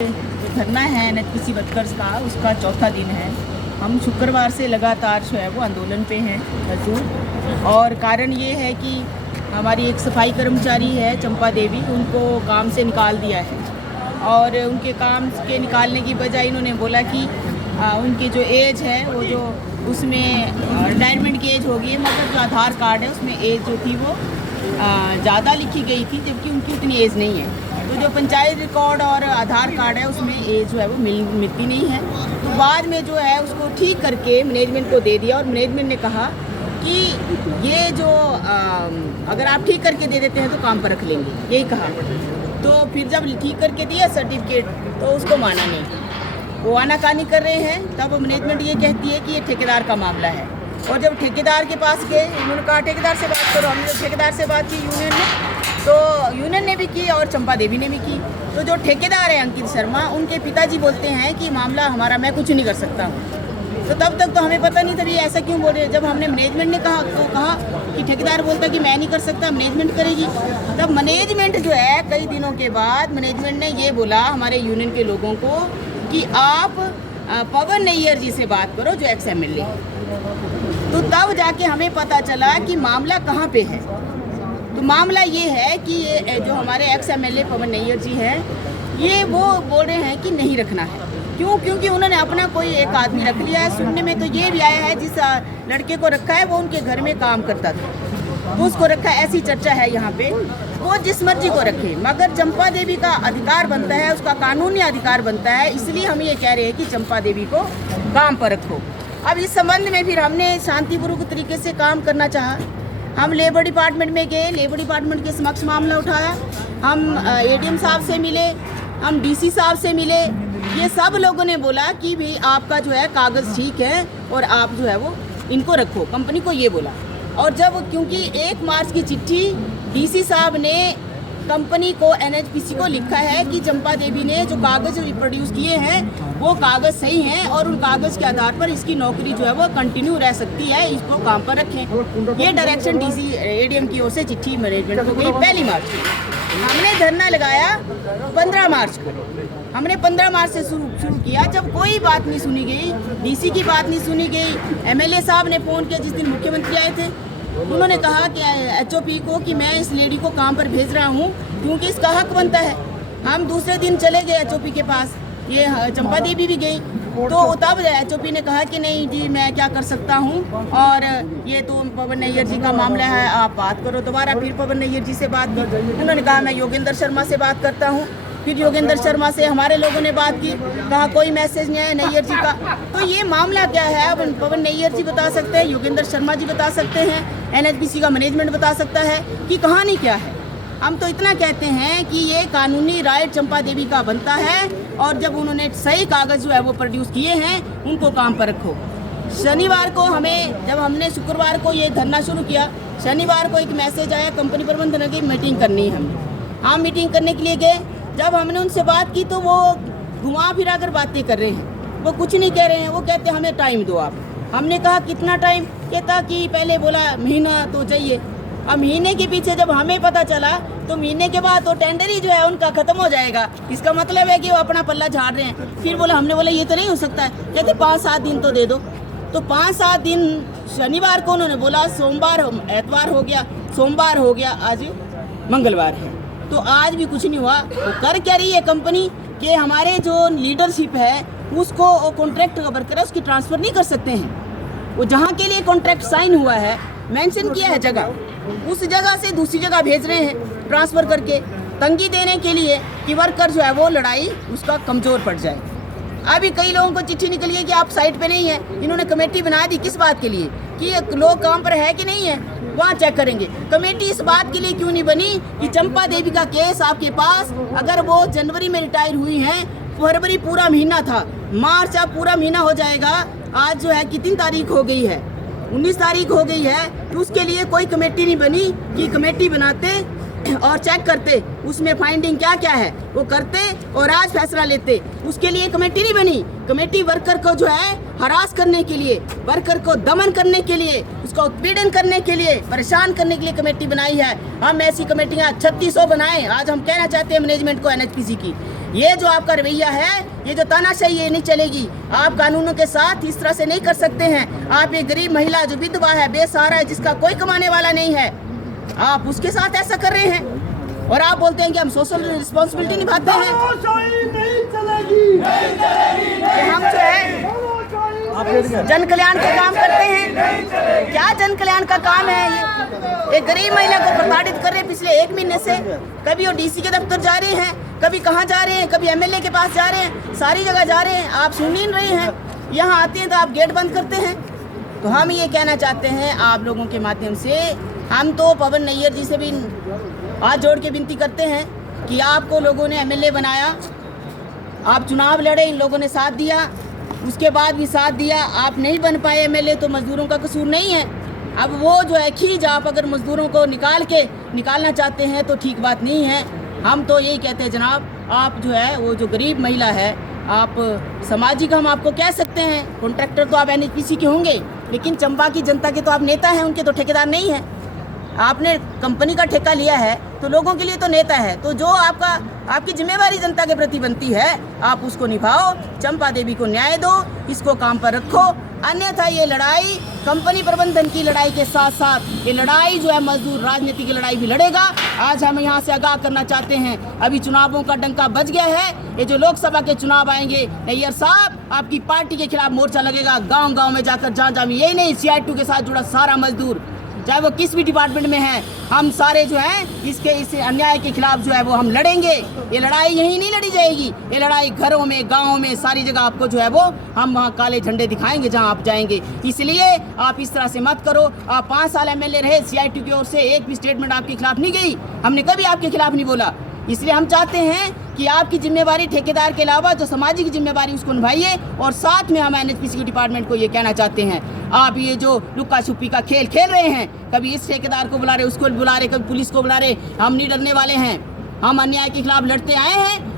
जो धरना है एनएचपीसी वर्कर्स का, उसका चौथा दिन है। हम शुक्रवार से लगातार जो है वो आंदोलन पे हैं मजदूर। और कारण ये है कि हमारी एक सफाई कर्मचारी है चंपा देवी, उनको काम से निकाल दिया है। और उनके काम के निकालने की बजाय इन्होंने बोला कि उनकी जो एज है वो जो उसमें रिटायरमेंट की एज हो गई है, मगर जो आधार कार्ड है उसमें एज जो थी वो ज़्यादा लिखी गई थी, जबकि उनकी उतनी एज नहीं है। तो जो पंचायत रिकॉर्ड और आधार कार्ड है उसमें एज जो है वो मिलती नहीं है। तो बाद में जो है उसको ठीक करके मैनेजमेंट को दे दिया, और मैनेजमेंट ने कहा कि ये जो अगर आप ठीक करके दे देते हैं तो काम पर रख लेंगे, यही कहा। तो फिर जब ठीक करके दिया सर्टिफिकेट तो उसको माना नहीं, वो आनाकानी कर रहे हैं। तब मैनेजमेंट ये कहती है कि ये ठेकेदार का मामला है। और जब ठेकेदार के पास गए, उन्होंने कहा ठेकेदार से बात करो। हमने जब ठेकेदार से बात की यूनियन ने, तो यूनियन ने भी की और चंपा देवी ने भी की। तो जो ठेकेदार है अंकित शर्मा, उनके पिताजी बोलते हैं कि मामला हमारा, मैं कुछ नहीं कर सकता हूँ। तो तब तक तो हमें पता नहीं था ये ऐसा क्यों बोल रहे हैं। जब हमने मैनेजमेंट ने कहा तो कहा कि ठेकेदार बोलता कि मैं नहीं कर सकता, मैनेजमेंट करेगी। तब मैनेजमेंट जो है कई दिनों के बाद मैनेजमेंट ने ये बोला हमारे यूनियन के लोगों को कि आप पवन नैयर जी से बात करो, जो एक्स एमएलए। तो तब जाके हमें पता चला कि मामला कहाँ पे है। तो मामला ये है कि ये जो हमारे एक्स एमएलए पवन नैयर जी हैं, ये वो बोल रहे हैं कि नहीं रखना है। क्यों? क्योंकि उन्होंने अपना कोई एक आदमी रख लिया है। सुनने में तो ये भी आया है जिस लड़के को रखा है वो उनके घर में काम करता था, तो उसको रखा है, ऐसी चर्चा है यहाँ पे। वो जिस मर्जी को रखे, मगर चंपा देवी का अधिकार बनता है, उसका कानूनी अधिकार बनता है। इसलिए हम ये कह रहे हैं कि चंपा देवी को काम पर रखो। अब इस संबंध में फिर हमने शांतिपूर्वक तरीके से काम करना चाहा। हम लेबर डिपार्टमेंट में गए, लेबर डिपार्टमेंट के समक्ष मामला उठाया। हम एडीएम साहब से मिले, हम डीसी साहब से मिले। ये सब लोगों ने बोला कि भाई आपका जो है कागज़ ठीक है और आप जो है वो इनको रखो, कंपनी को ये बोला। और जब क्योंकि 1 मार्च की चिट्ठी डीसी साहब ने कंपनी को, एनएचपीसी को लिखा है कि चंपा देवी ने जो कागज़ प्रोड्यूस किए हैं वो कागज़ सही हैं और उन कागज़ के आधार पर इसकी नौकरी जो है वो कंटिन्यू रह सकती है, इसको काम पर रखें। ये डायरेक्शन डीसी एडीएम की ओर से चिट्ठी मैनेजमेंट को गई 1 मार्च को। हमने धरना लगाया 15 मार्च को। हमने 15 मार्च से शुरू किया, जब कोई बात नहीं सुनी गई, डीसी की बात नहीं सुनी गई। एमएलए साहब ने फ़ोन किया जिस दिन मुख्यमंत्री आए थे, उन्होंने कहा कि एचओपी को कि मैं इस लेडी को काम पर भेज रहा हूँ क्योंकि इसका हक बनता है। हम दूसरे दिन चले गए एचओपी के पास, ये चंपा देवी भी गई। तो तब एचओपी ने कहा कि नहीं जी मैं क्या कर सकता हूँ, और ये तो पवन नैयर जी का मामला है, आप बात करो। दोबारा फिर पवन नैयर जी से बात की, उन्होंने कहा मैं योगेंद्र शर्मा से बात करता हूँ। फिर योगेंद्र शर्मा से हमारे लोगों ने बात की, कहा कोई मैसेज नहीं आया नैयर जी का। तो ये मामला क्या है, अब पवन नैयर जी बता सकते हैं, योगेंद्र शर्मा जी बता सकते हैं, एनएचपीसी का मैनेजमेंट बता सकता है कि कहानी क्या है। हम तो इतना कहते हैं कि ये कानूनी राइट चंपा देवी का बनता है, और जब उन्होंने सही कागज़ जो है वो प्रोड्यूस किए हैं उनको काम पर रखो। शनिवार को जब हमने शुक्रवार को ये धरना शुरू किया, शनिवार को एक मैसेज आया कंपनी प्रबंधन की मीटिंग करनी है हमने। हम मीटिंग करने के लिए गए, जब हमने उनसे बात की तो वो घुमा फिरा कर बातें कर रहे हैं, वो कुछ नहीं कह रहे हैं। वो कहते हमें टाइम दो आप। हमने कहा कितना टाइम? कहता कि पहले बोला महीना तो चाहिए। अब महीने के पीछे जब हमें पता चला तो महीने के बाद तो टेंडर ही जो है उनका ख़त्म हो जाएगा। इसका मतलब है कि वो अपना पल्ला झाड़ रहे हैं। फिर बोला, हमने बोला ये तो नहीं हो सकता है। कहते 5-7 दिन तो दे दो। तो 5-7 दिन, शनिवार को उन्होंने बोला, सोमवार एतवार हो गया, सोमवार हो गया, आज मंगलवार है, तो आज भी कुछ नहीं हुआ। तो कर क्या रही है कंपनी कि हमारे जो लीडरशिप है उसको कॉन्ट्रैक्ट वर्कर है उसकी ट्रांसफ़र नहीं कर सकते हैं। वो जहाँ के लिए कॉन्ट्रैक्ट साइन हुआ है, मेंशन किया है जगह, उस जगह से दूसरी जगह भेज रहे हैं ट्रांसफ़र करके, तंगी देने के लिए कि वर्कर जो है वो लड़ाई उसका कमज़ोर पड़ जाए। अभी कई लोगों को चिट्ठी निकली है कि आप साइट पे नहीं है। इन्होंने कमेटी बना दी, किस बात के लिए? कि लोग काम पर है कि नहीं है, वहाँ चेक करेंगे। कमेटी इस बात के लिए क्यों नहीं बनी कि चंपा देवी का केस आपके पास, अगर वो जनवरी में रिटायर हुई हैं, फरवरी पूरा महीना था, मार्च अब पूरा महीना हो जाएगा, आज जो है कितनी तारीख हो गई है, 19 तारीख हो गई है। तो उसके लिए कोई कमेटी नहीं बनी कि कमेटी बनाते और चेक करते उसमें फाइंडिंग क्या क्या है वो करते और आज फैसला लेते। उसके लिए कमेटी नहीं बनी। कमेटी वर्कर को जो है हरास करने के लिए, वर्कर को दमन करने के लिए, उसका उत्पीड़न करने के लिए, परेशान करने के लिए कमेटी बनाई है। हम ऐसी कमेटियां 3600 बनाएं। आज हम कहना चाहते हैं मैनेजमेंट को, एनएचपीसी की, ये जो आपका रवैया है, ये जो तानाशाही, ये नहीं चलेगी। आप कानूनों के साथ इस तरह से नहीं कर सकते हैं। आप एक गरीब महिला जो विधवा है, बेसहारा है, जिसका कोई कमाने वाला नहीं है, आप उसके साथ ऐसा कर रहे हैं और आप बोलते हैं कि हम सोशल रिस्पॉन्सिबिलिटी निभाते हैं। हम जो है जन कल्याण का काम करते हैं। क्या जन कल्याण का काम है ये? एक गरीब महिला को प्रताड़ित कर रहे हैं पिछले 1 महीने से। कभी वो डीसी के दफ्तर जा रहे हैं, कभी कहाँ जा रहे हैं, कभी एमएलए के पास जा रहे हैं, सारी जगह जा रहे हैं। आप सुन नहीं रहे हैं। यहाँ आते हैं तो आप गेट बंद करते हैं। तो हम ये कहना चाहते हैं आप लोगों के माध्यम से, हम तो पवन नैयर जी से भी हाथ जोड़ के विनती करते हैं कि आपको लोगों ने एमएलए बनाया, आप चुनाव लड़े, इन लोगों ने साथ दिया, उसके बाद भी साथ दिया, आप नहीं बन पाए एमएलए, तो मजदूरों का कसूर नहीं है। अब वो जो है खींच, आप अगर मजदूरों को निकालना चाहते हैं तो ठीक बात नहीं है। हम तो यही कहते हैं जनाब, आप जो है वो जो गरीब महिला है, आप सामाजिक हम आपको कह सकते हैं, कॉन्ट्रैक्टर तो आप एनएचपीसी के होंगे, लेकिन चंबा की जनता के तो आप नेता हैं, उनके तो ठेकेदार नहीं हैं। आपने कंपनी का ठेका लिया है तो लोगों के लिए तो नेता है। तो जो आपकी जिम्मेवारी जनता के प्रति बनती है, आप उसको निभाओ। चंपा देवी को न्याय दो, इसको काम पर रखो। अन्यथा ये लड़ाई कंपनी प्रबंधन की लड़ाई के साथ साथ ये लड़ाई जो है मजदूर राजनीति की लड़ाई भी लड़ेगा। आज हम यहाँ से आगाह करना चाहते हैं, अभी चुनावों का डंका बज गया है। ये जो लोकसभा के चुनाव आएंगे, नैयर साहब, आपकी पार्टी के खिलाफ मोर्चा लगेगा गाँव-गाँव में जाकर, जहाँ यही नहीं, CI2 के साथ जुड़ा सारा मजदूर, चाहे वो किस भी डिपार्टमेंट में है, हम सारे जो हैं इस अन्याय के खिलाफ जो है वो हम लड़ेंगे। ये लड़ाई यहीं नहीं लड़ी जाएगी, ये लड़ाई घरों में, गाँव में, सारी जगह आपको जो है वो हम वहाँ काले झंडे दिखाएंगे जहाँ आप जाएंगे। इसलिए आप इस तरह से मत करो। आप 5 साल एमएलए रहे, CI2 की ओर से एक भी स्टेटमेंट आपके खिलाफ नहीं गई, हमने कभी आपके खिलाफ नहीं बोला। इसलिए हम चाहते हैं कि आपकी जिम्मेवारी ठेकेदार के अलावा जो सामाजिक जिम्मेवारी उसको निभाइए। और साथ में हम एनएचपीसी डिपार्टमेंट को ये कहना चाहते हैं, आप ये जो लुक्का छुपी का खेल खेल रहे हैं, कभी इस ठेकेदार को बुला रहे, उसको बुला रहे, कभी पुलिस को बुला रहे, हम नहीं डरने वाले हैं। हम अन्याय के खिलाफ लड़ते आए हैं